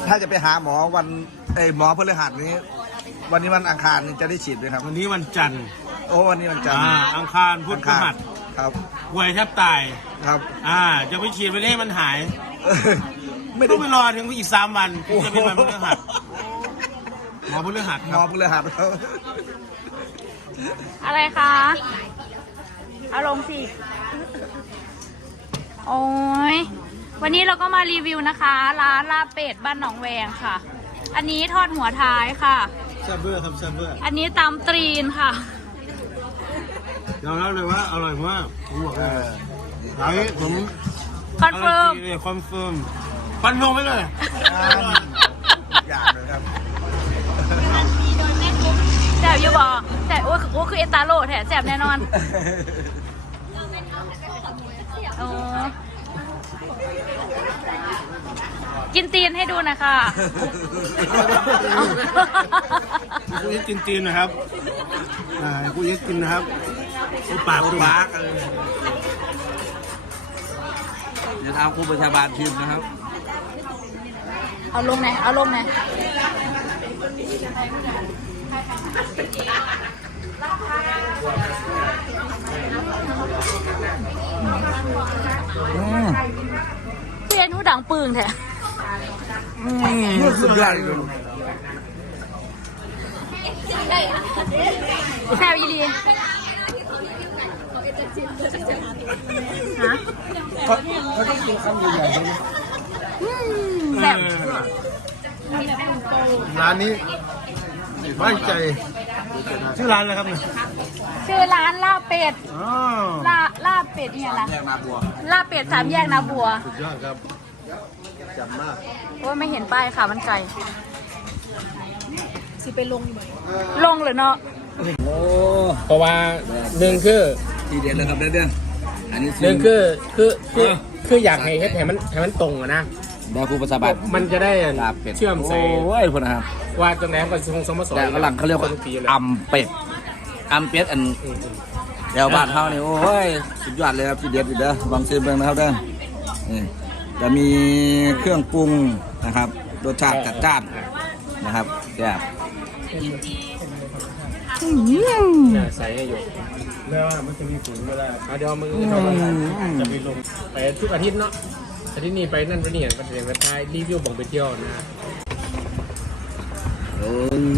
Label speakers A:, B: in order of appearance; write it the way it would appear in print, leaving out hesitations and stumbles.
A: ถ้าจะไปหาหมอวันหมอพฤหัสนี้ วันนี้วันอังคารจะได้ฉีดไหมครับ
B: วันนี้วันจันทร์
A: โอ้วันนี้วันจันทร์
B: อังคารพุธพฤหัส
A: ครับ
B: ป่วยแทบตาย
A: ครับ
B: จะไปฉีดวันนี้มันหายไม่ต้องไปรอถึงอีก3 วันจะเป็นวันพฤหัสหมอพฤหัส
A: หมอพฤหัสครับ
C: อะไรคะเอาลงสิโอ้ยวันนี้เราก็มารีวิวนะคะร้านลาบเป็ดบ้านหนองแวงค่ะอันนี้ทอดหัวท้ายค่ะ
B: แซ่บเบอร์ครับแซ่บเบอร์
C: อันนี้ตำตรีนค่ะ
B: ยอมรับเลยว่าอร่อยมากผมบอกเลยไอ้ผม
C: คอนเฟิร์ม
B: คอนเฟิร์มฟันลงไปเลย
A: อย่างเลยครับ
C: แซ่บอยู่บ่แต่โอ้คือเอตาโร่แถมแซ่บแน่นอนโอ้กินตีนให้ดูนะคะ
B: กูยึดกินตีนนะครับกูยึดกินนะครับปาก
A: เดี๋ยวทางครูประชาบาลทีมนะครับ
C: เอาลงไหนเอาลงไหนเปลี่ยนหูดังปึงแท้
A: สุดยอดเลย
C: แซวยีดีฮะ
A: เขาต้องกินคำใหญ่ๆเลย
C: แซ่บ
B: ร้านนี้ไว้ใจชื่อร้านอะไรครับเนี่ย
C: ชื่อร้านลาบเป็ดลาบเป็ดเนี่ยนะลาบเป็ด3 แยกนาบัว
B: สุดยอดครับจำมาก
C: โอ้ยไม่เห็นป้ายค่ะมันไกลสิไปลงหรือเนาะ
A: โอ้
B: เพราะว่าหนึ่งคือ
A: ทีเด็ดเลยครับเดือนอันนี้
B: หนึ่งคืออยากให้มันตรงอะนะ
A: เดี๋ยวครูประชาบาล
B: มันจะได้เชื่อมใส่
A: โอ้ยคนนะครับ
B: ว่าจังแหนมกับสมส
A: แต่ฝรั่งเขาเรียกว่าอัมเป็ดอันเดี๋ยวบ้านเขาเนี่ยโอ้ยสุดยอดเลยครับทีเด็ดอีกเด้อบางซีเบิ้งนะครับเด้อนี่จะมีเครื่องปรุงนะครับรสชาติจัดจ้านนะครับแซ่บ
B: ใส่ให้อยู่แล้วมันจะมีฝุ่นเวลาเดี๋ยวมือจะไปลงไปทุกอาทิตย์เนาะอาทิตย์นี้ไปนั่นไปนี่ไปเรียนไปทายรีวิวบ่งไปเที่ยวนะ